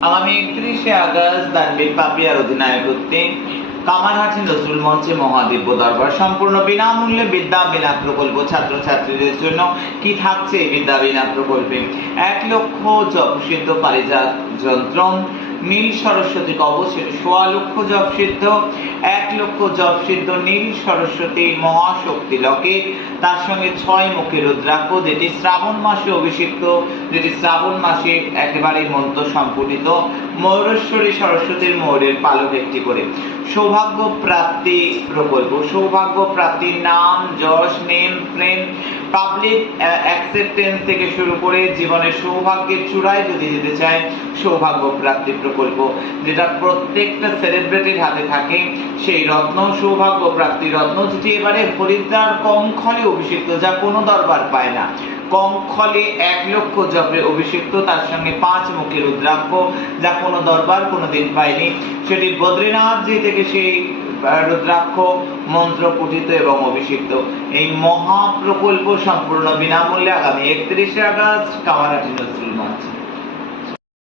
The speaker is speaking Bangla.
আগামী ৩১শে আগস্ট দানবীর পাপিয়ার অধিনায়কত্বে কামারহাটি নজরুল মঞ্চে মহাদিব্য দরবার সম্পূর্ণ বিনামূল্যে বিদ্যা বিনা প্রকল্প ছাত্রছাত্রীদের জন্য কি থাকছে এই বিদ্যা বিনা প্রকল্পে? ১ লক্ষ জপসিদ্ধ পারিজাত যন্ত্র, নীল সরস্বতী কবচের ১.৫ লক্ষ জপসিদ্ধ, ১ লক্ষ জপসিদ্ধ নীল সরস্বতী মহাশক্তি লকেট, তার সঙ্গে ৬ মুখী রুদ্রাক্ষ, যেটি শ্রাবণ মাসে অভিষিক্ত, যেটি শ্রাবণ মাসে একেবারে মন্ত্র সম্পূর্ণিত, ময়ূরেশ্বরী সরস্বতীর ময়ূরের পালক একটি করে। সৌভাগ্য প্রাপ্তি প্রকল্প, সৌভাগ্য প্রাপ্তির নাম যশ নেম প্রেম পাবলিক অ্যাকসেপ্টেন্স থেকে শুরু করে জীবনের সৌভাগ্যের চূড়ায় যদি যেতে চায়, সৌভাগ্য প্রাপ্তি প্রকল্প, যেটা প্রত্যেকটা সেলিব্রিটির হাতে থাকে, সেই রত্ন সৌভাগ্য প্রাপ্তি রত্ন, যেটি এবারে হরিদ্বার কঙ্খলে অভিষিক্ত, যা কোনো দরবার পায় না। কঙ্খলে ১ লক্ষ জপে অভিষিক্ত, তার সঙ্গে ৫ মুখী রুদ্রাক্ষ, যা কোনো দরবার কোনোদিন পায়নি। সেটি বদ্রীনাথজি থেকে সেই রুদ্রাক্ষ মন্ত্র পঠিত এবং অভিষিক্ত। এই মহা প্রকল্প সম্পূর্ণ বিনামূল্যে আগামী ৩১শে আগস্ট কামারহাটি নজরুল